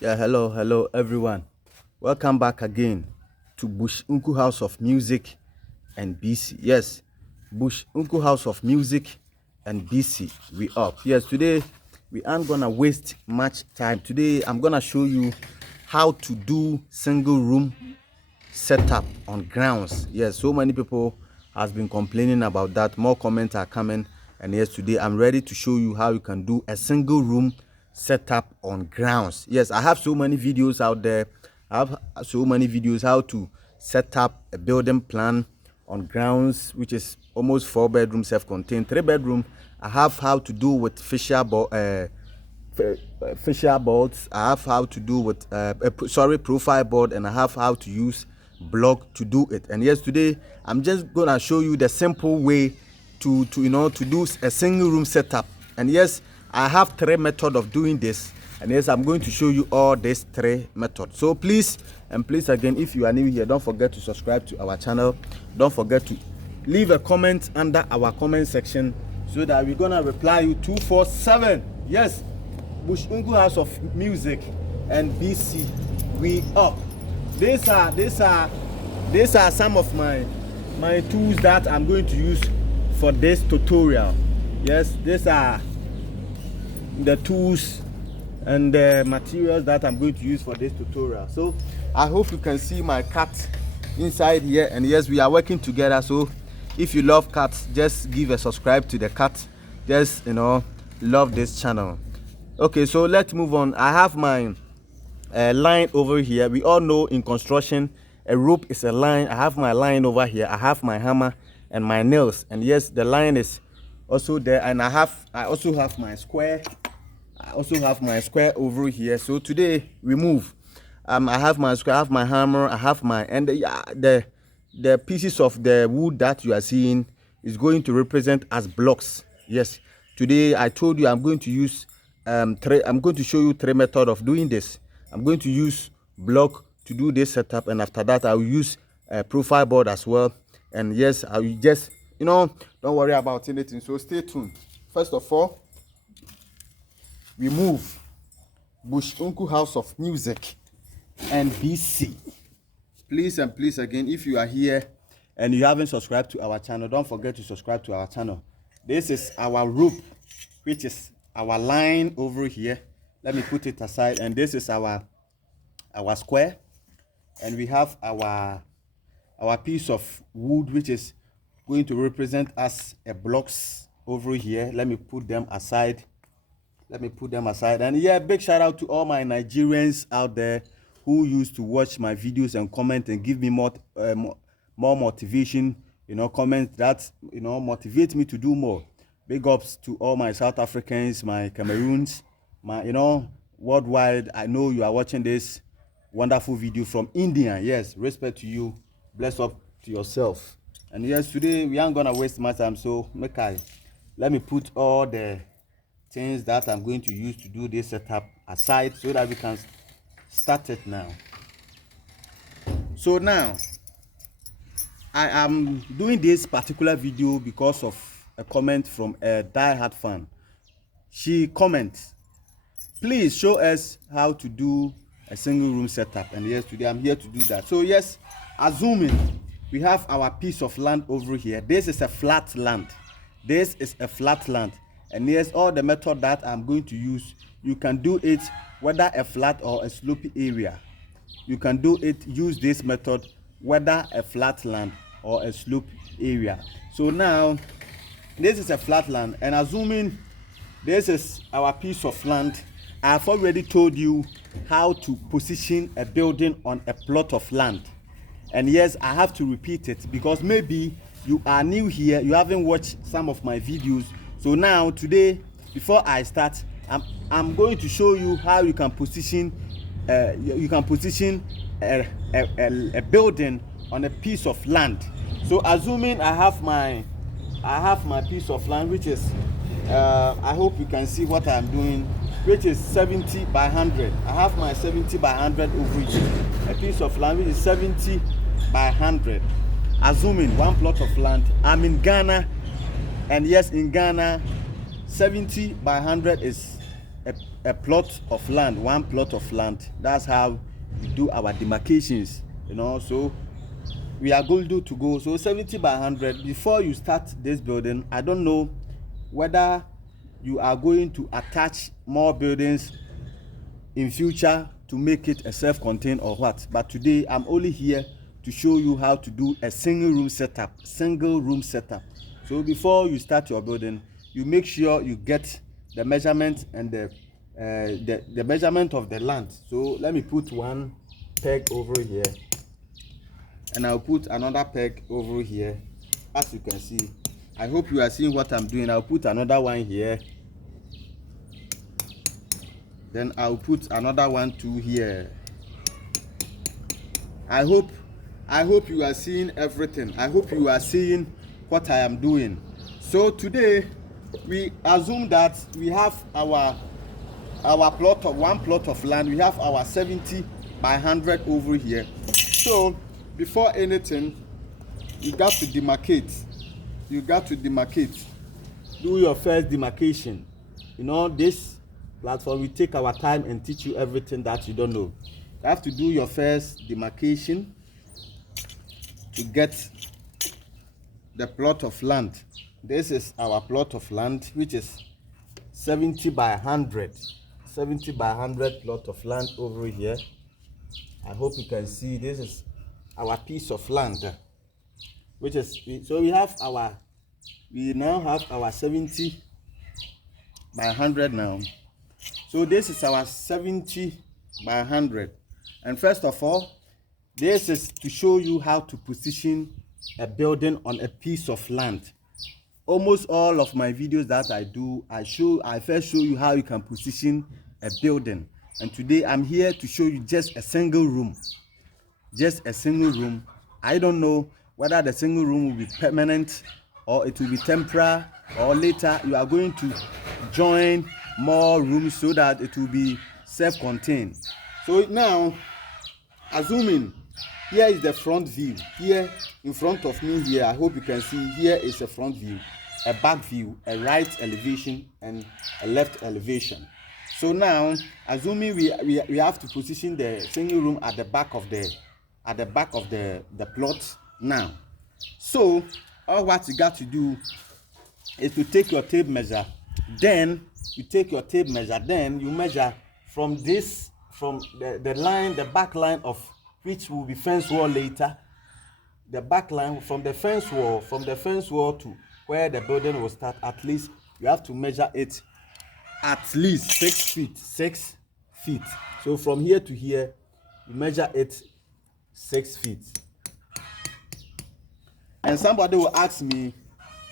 Yeah, hello everyone. Welcome back again to Bush Unku House of Music and BC. Yes, Bush Unku House of Music and BC. We up. Yes, today we aren't gonna waste much time. Today I'm gonna show you how to do single room setup on grounds. Yes, so many people has been complaining about that. More comments are coming, and yes, today I'm ready to show you how you can do a single room setup on grounds. Yes, I have so many videos out there. I have so many videos how to set up a building plan on grounds, which is almost 4 bedroom self-contained, 3 bedroom. I have how to do with facial boards. I have how to do with profile board, and I have how to use block to do it. And yes, today I'm just gonna show you the simple way to do a single room setup. And yes, I have 3 methods of doing this, and yes, I'm going to show you all these 3 methods. So please again, if you are new here, don't forget to subscribe to our channel. Don't forget to leave a comment under our comment section so that we're gonna reply you 247. Yes, Bush Ungu House of Music and BC, we up. These are some of my tools that I'm going to use for this tutorial. Yes, these are the tools and the materials that I'm going to use for this tutorial. So I hope you can see my cat inside here, and yes, we are working together. So if you love cats, just give a subscribe to the cat. Just love this channel. Okay, so let's move on. I have my line over here. We all know in construction a rope is a line. I have my line over here. I have my hammer and my nails, and yes, the line is also there. And I also have my square. I also have my square over here. So today we move. I have my square, I have my hammer, I have my, and the pieces of the wood that you are seeing is going to represent as blocks. Yes, today I told you I'm going to use I'm going to show you 3 methods of doing this. I'm going to use block to do this setup, and after that I will use a profile board as well. And yes, I will just don't worry about anything, so stay tuned. First of all, we move Bush Unku House of Music and BC. Please again, if you are here and you haven't subscribed to our channel, don't forget to subscribe to our channel. This is our rope, which is our line over here. Let me put it aside. And this is our square, and we have our piece of wood, which is going to represent us a blocks over here. Let me put them aside. And yeah, big shout out to all my Nigerians out there who used to watch my videos and comment and give me more motivation. Comments that motivate me to do more. Big ups to all my South Africans, my Cameroons, my worldwide. I know you are watching this wonderful video from India. Yes, respect to you. Bless up to yourself. And yes, today we aren't gonna waste my time. So let me put all the things that I'm going to use to do this setup aside so that we can start it now. So now I am doing this particular video because of a comment from a die-hard fan. She comments, please show us how to do a single room setup. And yes, today I'm here to do that. So yes, assuming we have our piece of land over here. This is a flat land. And yes, all the method that I'm going to use, you can do it whether a flat or a slopey area. You can do it, use this method whether a flat land or a slope area. So now this is a flat land, and assuming this is our piece of land, I've already told you how to position a building on a plot of land. And yes, I have to repeat it because maybe you are new here, you haven't watched some of my videos. So now today, before I start, I'm going to show you how you can position a building on a piece of land. So assuming I have my piece of land, which is I hope you can see what I'm doing, which is 70 by 100. I have my 70 by 100 over here, a piece of land which is 70 by 100. Assuming one plot of land. I'm in Ghana, and yes, in Ghana 70 by 100 is a plot of land, one plot of land. That's how we do our demarcations, you know. So we are going to go. So 70 by 100. Before you start this building, I don't know whether you are going to attach more buildings in future to make it a self-contained or what. But today I'm only here to show you how to do a single room setup. So before you start your building, you make sure you get the measurement and the measurement of the land. So let me put one peg over here, and I'll put another peg over here. As you can see, I hope you are seeing what I'm doing. I'll put another one here, then I'll put another one too here. I hope you are seeing everything. I hope you are seeing what I am doing. So today we assume that we have our plot of one plot of land. We have our 70 by 100 over here. So before anything, you got to demarcate. Do your first demarcation. You know, this platform will take our time and teach you everything that you don't know. You have to do your first demarcation to get the plot of land. This is our plot of land, which is 70 by 100. 70 by 100 plot of land over here. I hope you can see this is our piece of land, which is, so we now have our 70 by 100 now. So this is our 70 by 100. And first of all, this is to show you how to position a building on a piece of land. Almost all of my videos that I do, I first show you how you can position a building. And today I'm here to show you just a single room. I don't know whether the single room will be permanent or it will be temporary, or later you are going to join more rooms so that it will be self-contained. So now, assuming here is the front view. Here in front of me here, I hope you can see, here is a front view, a back view, a right elevation, and a left elevation. So now, assuming we have to position the single room at the back of the plot now. So all what you got to do is to take your tape measure. Then you take your tape measure. Then you measure from the line, the back line of which will be fence wall later. The back line from the fence wall to where the building will start. At least you have to measure it at least 6 feet. 6 feet. So from here to here, you measure it 6 feet. And somebody will ask me,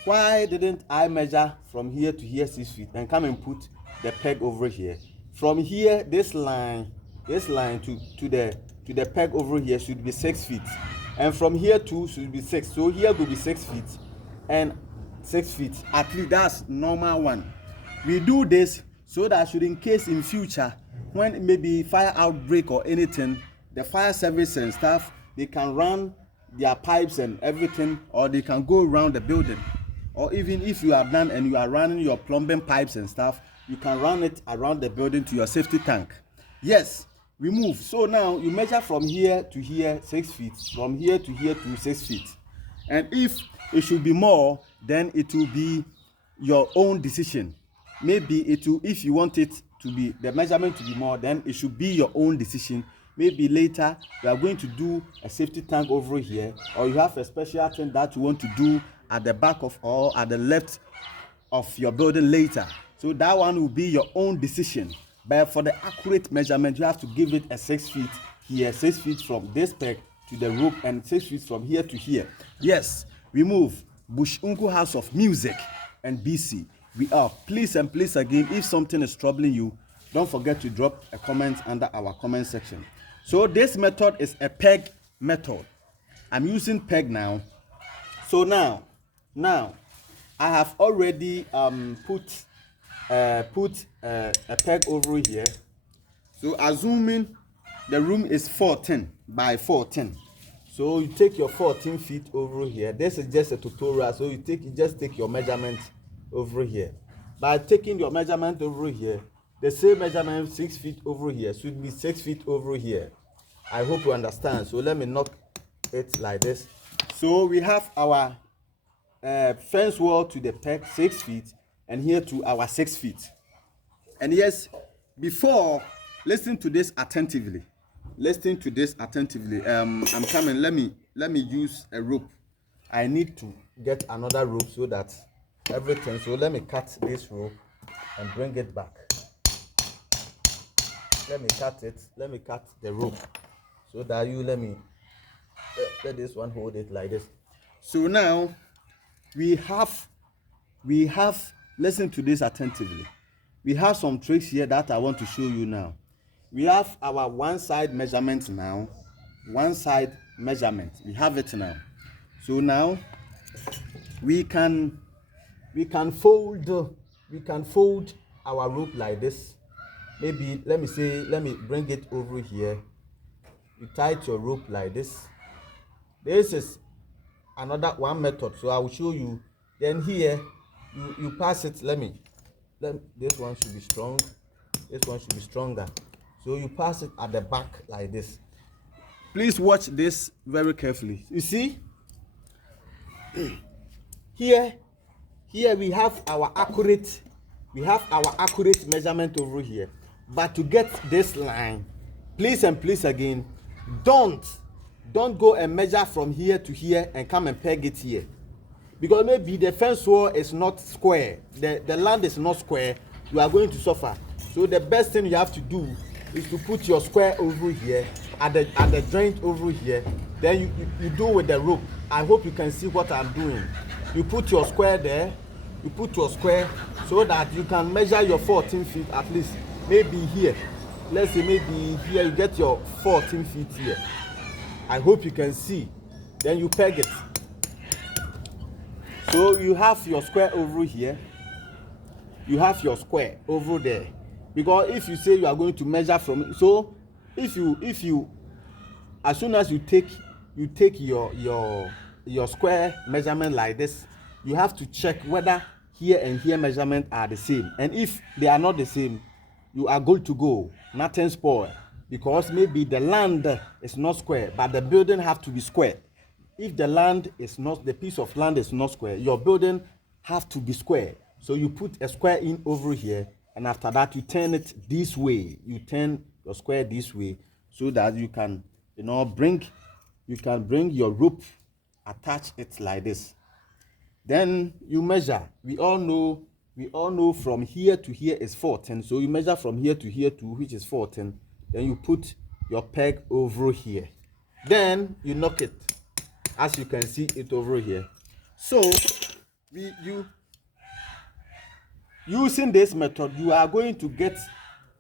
why didn't I measure from here to here 6 feet and come and put the peg over here? From here, this line to the peg over here should be 6 feet, and from here to should be 6. So here will be 6 feet and 6 feet. At least that's normal one. We do this so that should, in case in future when maybe fire outbreak or anything, the fire service and staff, they can run their pipes and everything, or they can go around the building. Or even if you are done and you are running your plumbing pipes and stuff, you can run it around the building to your safety tank. Yes, we move. So now you measure from here to here 6 feet, from here to here to 6 feet. And if it should be more, then it will be your own decision. Maybe it will, if you want it to be, the measurement to be more, then it should be your own decision. Maybe later you are going to do a safety tank over here, or you have a special thing that you want to do at the back of or at the left of your building later. So that one will be your own decision. But for the accurate measurement, you have to give it a 6 feet here, 6 feet from this peg to the rope, and 6 feet from here to here. Yes, we move. Bush Uncle House of Music and BC. We are. Please and please again, if something is troubling you, don't forget to drop a comment under our comment section. So this method is a peg method. I'm using peg now. So now I have already put a peg over here. So assuming the room is 14 by 14. So you take your 14 feet over here. This is just a tutorial. So you just take your measurement over here. By taking your measurement over here, the same measurement 6 feet over here should be 6 feet over here. I hope you understand. So let me knock it like this. So we have our fence wall to the peg 6 feet, and here to our 6 feet. And yes, before, listen to this attentively. Listen to this attentively. I'm coming. Let me use a rope. I need to get another rope so that everything. So let me cut this rope and bring it back. Let me cut it. Let me cut the rope so that you let this one hold it like this. So now we have listen to this attentively. We have some tricks here that I want to show you now. We have our one side measurement now. One side measurement. We have it now. So now we can fold our rope like this. Maybe let me bring it over here. You tie your rope like this. This is another one method. So I will show you. Then here you pass it. This one should be strong. This one should be stronger. So you pass it at the back like this. Please watch this very carefully. You see? Here we have our accurate measurement over here. But to get this line, please and please again, don't go and measure from here to here and come and peg it here. Because maybe the fence wall is not square, the land is not square, you are going to suffer. So the best thing you have to do is to put your square over here at the joint over here. Then you do with the rope. I hope you can see what I'm doing. You put your square there, you put your square so that you can measure your 14 feet at least. Maybe here, let's say maybe here you get your 14 feet here. I hope you can see. Then you peg it. So you have your square over here. You have your square over there. Because if you say you are going to measure from it, so if you as soon as you take your square measurement like this, you have to check whether here and here measurement are the same. And if they are not the same, you are good to go. Nothing spoil. Because maybe the land is not square, but the building have to be square. If the piece of land is not square, your building have to be square. So you put a square in over here, and after that you turn it this way. You turn your square this way so that you can, bring your rope, attach it like this. Then you measure. We all know from here to here is 14. So you measure from here to here to which is 14. Then you put your peg over here. Then you knock it, as you can see it over here. So using this method, you are going to get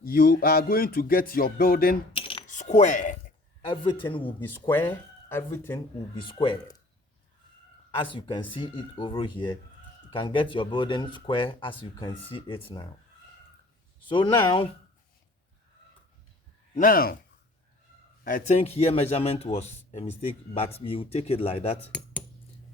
your building square. Everything will be square. Everything will be square. As you can see it over here, you can get your building square as you can see it now. So now I think here measurement was a mistake, but we will take it like that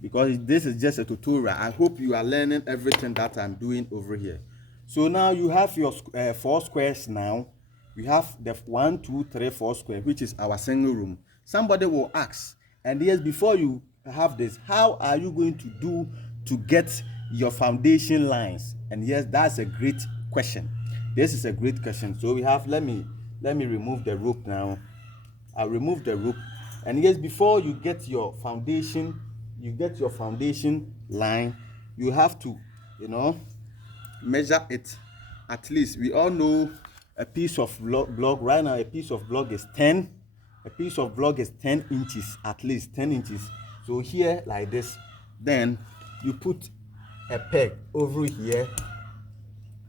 because this is just a tutorial. I hope you are learning everything that I'm doing over here. So now you have your 4 squares now. We have the 1, 2, 3, 4 square, which is our single room. Somebody will ask, and yes, before you have this, how are you going to do to get your foundation lines? And yes, that's a great question. This is a great question. So we have, let me remove the rope now. I'll remove the rope. And yes, before you get your foundation line, you have to measure it. At least we all know a piece of block right now, a piece of block is 10 inches, at least 10 inches. So here like this, then you put a peg over here,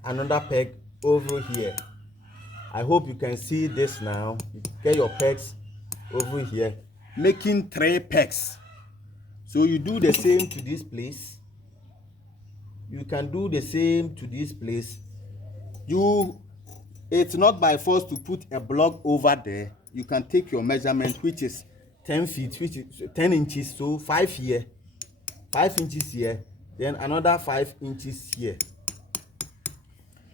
another peg over here. I hope you can see this now. You get your pegs over here, making 3 pegs. So you do the same to this place. You can do the same to this place. It's not by force to put a block over there. You can take your measurement, which is 10 feet, which is 10 inches. So 5 here, 5 inches here, then another 5 inches here.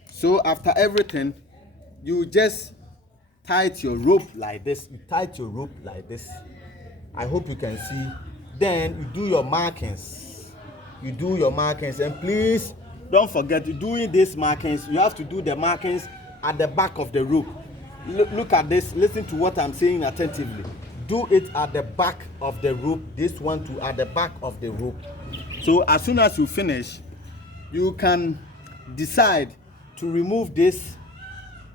So after everything, you just tight your rope like this. You tight your rope like this. I hope you can see. Then you do your markings. You do your markings, and please don't forget, doing these markings, you have to do the markings at the back of the rope. Look at this. Listen to what I'm saying attentively. Do it at the back of the rope. This one too at the back of the rope. So as soon as you finish, you can decide to remove this,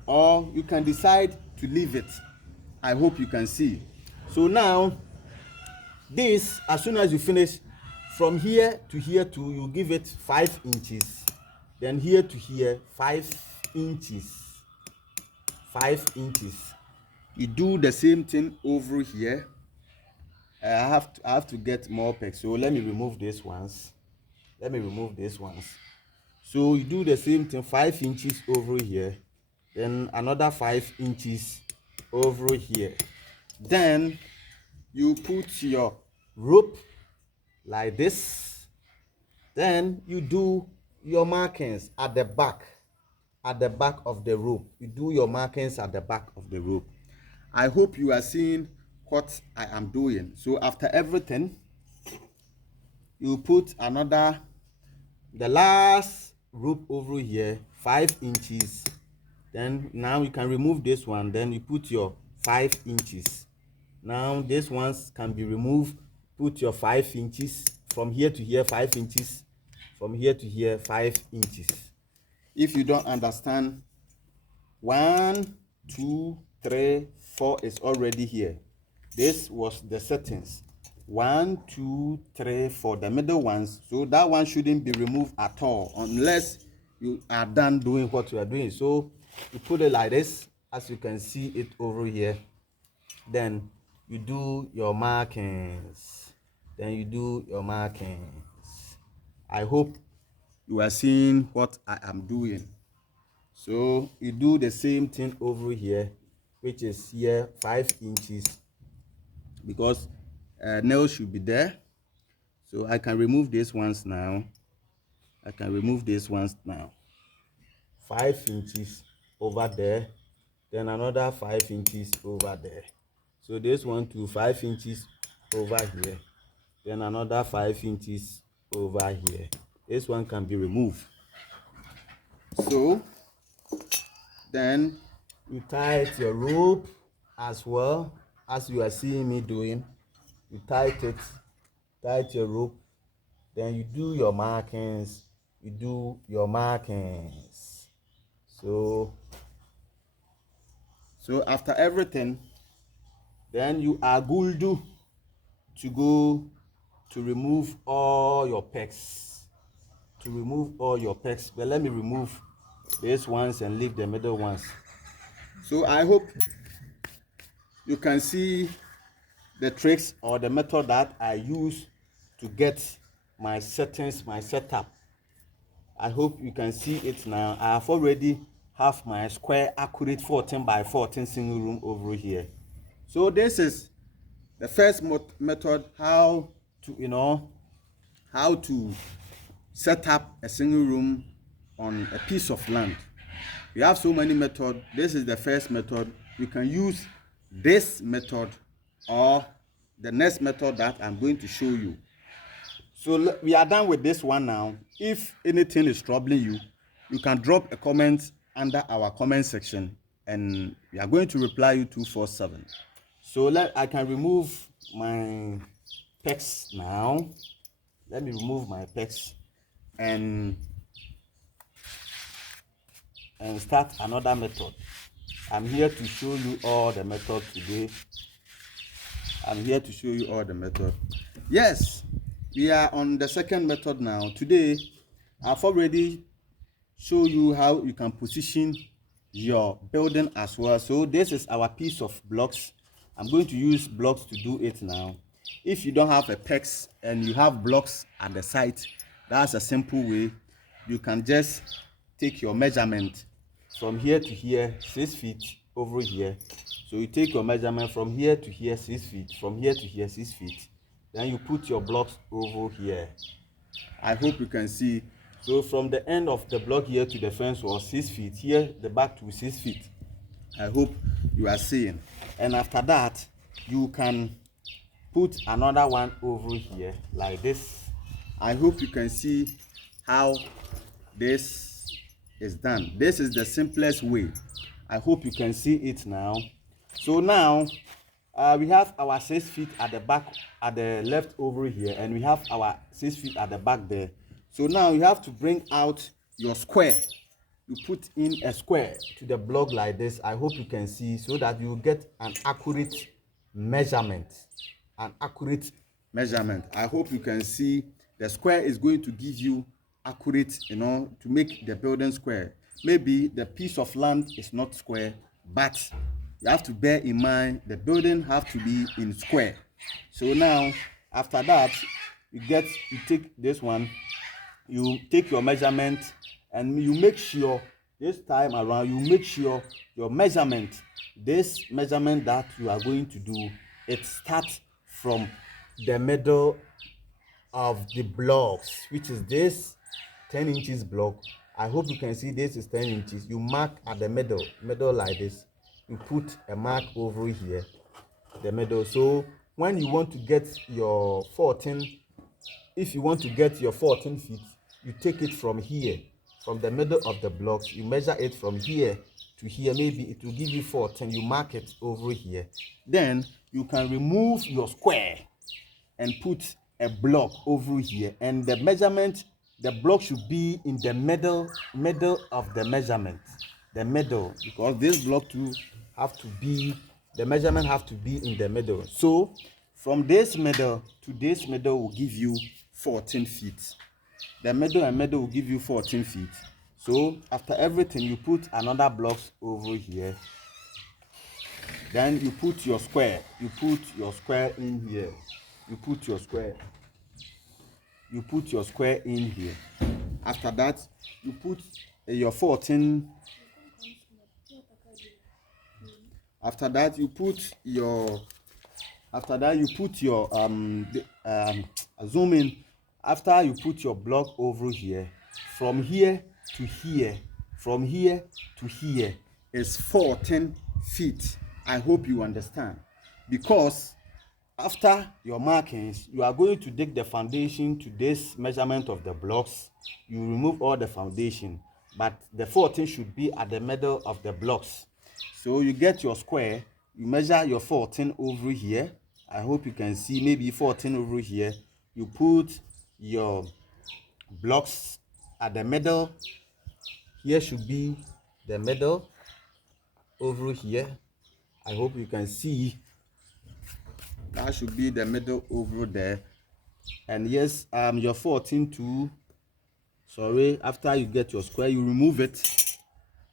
or you can decide to leave it. I hope you can see. So now this, as soon as you finish, from here to here too, you give it 5 inches, then here to here 5 inches, 5 inches. You do the same thing over here. I have to get more pegs, so let me remove this ones. So you do the same thing, 5 inches over here, then another 5 inches over here. Then you put your rope like this. Then you do your markings at the back of the rope. You do your markings at the back of the rope. I hope you are seeing what I am doing. So after everything, you put the last rope over here, 5 inches. Then now you can remove this one. Then you put your 5 inches. Now this ones can be removed. Put your 5 inches from here to here, 5 inches. From here to here, 5 inches. If you don't understand, 1, 2, 3, 4 is already here. This was the settings. 1, 2, 3, 4, the middle ones. So that one shouldn't be removed at all unless you are done doing what you are doing. So you put it like this, as you can see it over here. Then you do your markings. I hope you are seeing what I am doing. So you do the same thing over here, which is here 5 inches, because nails should be there. So I can remove these ones now. 5 inches over there, then another 5 inches over there. So this one to 5 inches over here, then another 5 inches over here. This one can be removed. So then you tight your rope as well as you are seeing me doing. You tight your rope, then you do your markings. So after everything, then you are good to go to remove all your pegs. But let me remove these ones and leave the middle ones. So I hope you can see the tricks or the method that I use to get my settings, my setup. I hope you can see it now. I have already have my square accurate 14 by 14 single room over here. So this is the first method, how to set up a single room on a piece of land. We have so many methods. This is the first method. You can use this method or the next method that I'm going to show you. So we are done with this one now. If anything is troubling you, you can drop a comment under our comment section and we are going to reply you 247. So I can remove my pegs now. Let me remove my pegs and start another method. I'm here to show you all the method today. Yes, we are on the second method now. Today, I've already shown you how you can position your building as well. So this is our piece of blocks. I'm going to use blocks to do it now. If you don't have a pegs and you have blocks at the site, that's a simple way. You can just take your measurement from here to here, 6 feet over here. So you take your measurement from here to here, 6 feet, from here to here, 6 feet. Then you put your blocks over here. I hope you can see. So from the end of the block here to the fence was 6 feet. Here, the back to 6 feet. I hope you are seeing. And after that, you can put another one over here like this. I hope you can see how this is done. This is the simplest way. I hope you can see it now. So now we have our 6 feet at the back, at the left over here, and we have our 6 feet at the back there. So now you have to bring out your square. You put in a square to the block like this. I hope you can see, so that you get an accurate measurement. I hope you can see the square is going to give you accurate, to make the building square. Maybe the piece of land is not square, but you have to bear in mind the building have to be in square. So now after that, you take this one, you take your measurement, and you make sure this time around your measurement, this measurement that you are going to do, it starts from the middle of the blocks, which is this 10 inches block. I hope you can see this is 10 inches. You mark at the middle like this. You put a mark over here, the middle. So when you want to get your 14, if you want to get your 14 feet, you take it from here, from the middle of the blocks. You measure it from here to here. Maybe it will give you 14. You mark it over here. Then you can remove your square and put a block over here, and the measurement, the block should be in the middle of the measurement, because this block too have to be, the measurement have to be in the middle. So from this middle to this middle will give you 14 feet. The middle and middle will give you 14 feet. So after everything, you put another blocks over here. Then you put your square. You put your square in here. You put your square in here. After that, you put your 14. After that, you put your zoom in. After you put your block over here, from here to here is 14 feet. I hope you understand, because after your markings, you are going to dig the foundation to this measurement of the blocks. You remove all the foundation, but the 14 should be at the middle of the blocks. So you get your square, you measure your 14 over here. I hope you can see, maybe 14 over here. You put your blocks at the middle. Here should be the middle over here. I hope you can see. That should be the middle over there. And yes, your 14 too. Sorry, after you get your square, you remove it.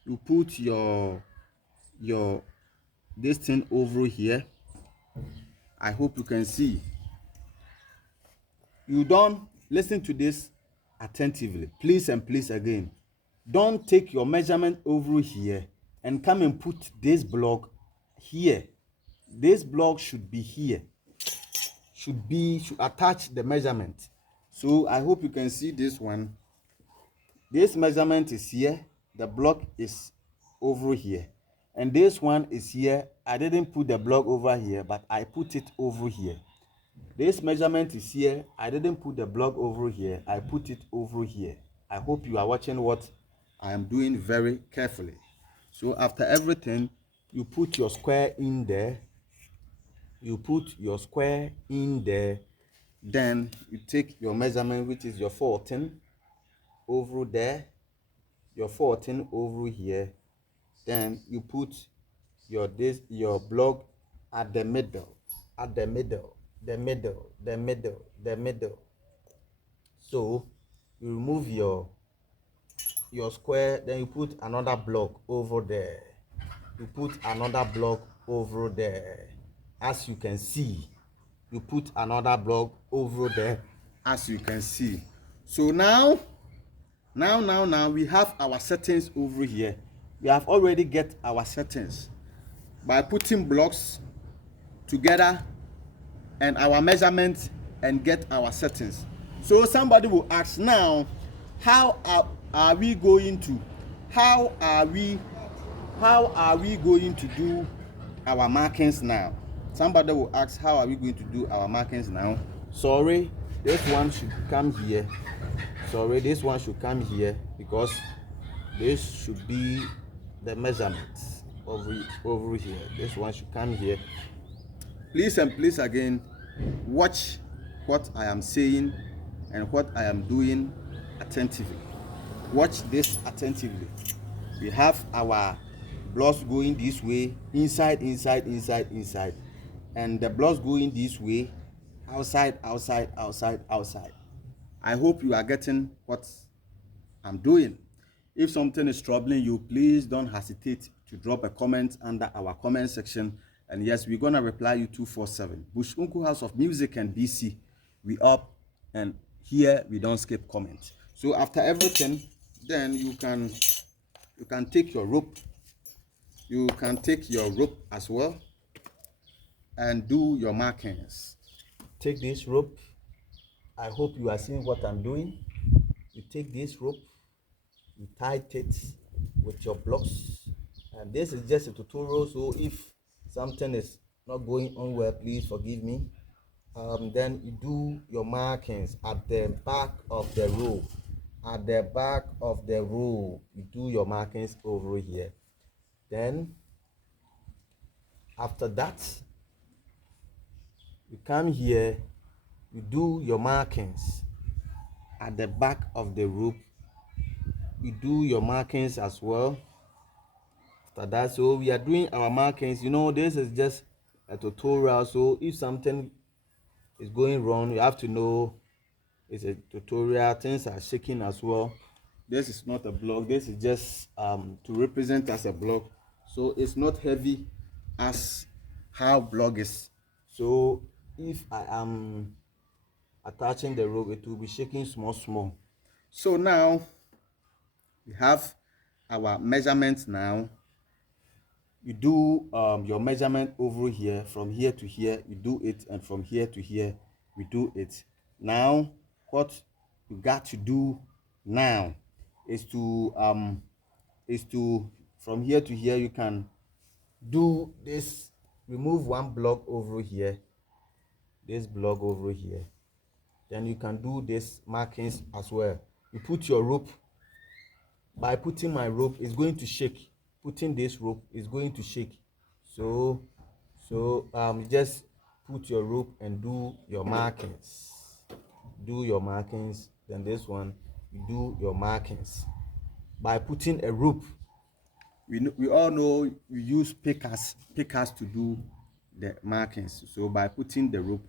You put your this thing over here. I hope you can see. You don't listen to this attentively. Please and please again. Don't take your measurement over here and come and put this block here. This block should be here. Should attach the measurement. So I hope you can see this one. This measurement is here. The block is over here. And this one is here. I didn't put the block over here, but I put it over here. This measurement is here. I didn't put the block over here. I put it over here. I hope you are watching what I am doing very carefully. So after everything, you put your square in there. Then you take your measurement, which is your 14 over there, your 14 over here. Then you put your block at the middle. So you remove your square, then you put another block over there. As you can see, you put another block over there, as you can see. So now we have our settings over here. We have already get our settings by putting blocks together and our measurements and get our settings. So somebody will ask now, how are we how are we going to do our markings now? Somebody will ask, how are we going to do our markings now? Sorry, this one should come here. Sorry, this one should come here, because this should be the measurements over here. This one should come here. Please and please again, watch what I am saying and what I am doing attentively. Watch this attentively. We have our blocks going this way, inside, and the blocks going this way, outside. I hope you are getting what I'm doing. If something is troubling you, please don't hesitate to drop a comment under our comment section. And yes, we're gonna reply you 247. Bush Uncle House of Music and BC, we up, and here we don't skip comments. So after everything, then you can take your rope. You can take your rope as well and do your markings. Take this rope. I hope you are seeing what I'm doing. You take this rope, you tie it with your blocks, and this is just a tutorial, so if something is not going on well, please forgive me. Then you do your markings at the back of the rope. At the back of the rope, you do your markings over here. Then after that, you come here, you do your markings at the back of the rope. You do your markings as well. After that, so we are doing our markings. You know, this is just a tutorial, so if something is going wrong, you have to know it's a tutorial. Things are shaking as well. This is not a block. This is just to represent as a block, so it's not heavy as how block is. So if I am attaching the rope, it will be shaking small. So now we have our measurements. Now you do your measurement over here, from here to here you do it, and from here to here we do it. Now what you got to do now is to from here to here you can do this. Remove one block over here, this block over here, then you can do this markings as well. You put your rope. By putting my rope, it's going to shake. Putting this rope is going to shake, so just put your rope and do your markings. Then this one, you do your markings by putting a rope. We all know we use pickers to do the markings. So by putting the rope,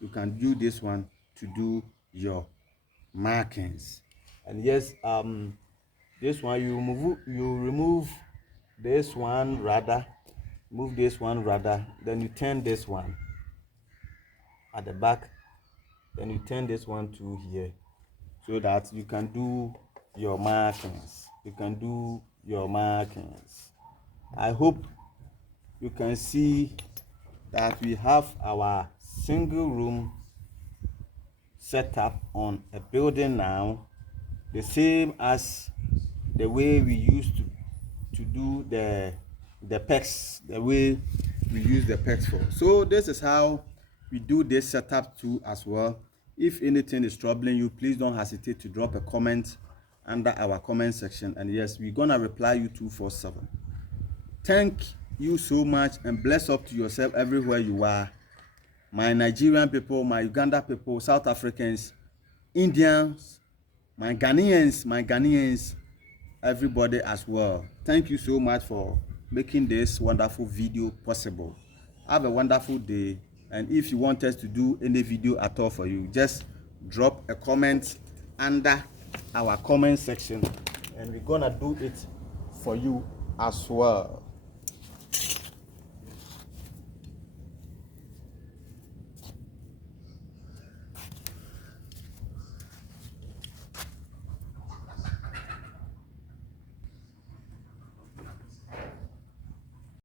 you can do this one to do your markings. And yes, this one you remove this one rather, move this one rather, then you turn this one at the back, then you turn this one to here, so that you can do your markings. I hope you can see that we have our single room set up on a building now, the same as the way we used to do the pegs, the way we use the pegs for. So this is how we do this setup too as well. If anything is troubling you, please don't hesitate to drop a comment under our comment section, and yes, we're gonna reply you 247. Thank you so much, and bless up to yourself everywhere you are. My Nigerian people, my Uganda people, South Africans, Indians, my Ghanaians, everybody as well. Thank you so much for making this wonderful video possible. Have a wonderful day, and if you want us to do any video at all for you, just drop a comment under our comment section, and we're gonna do it for you as well.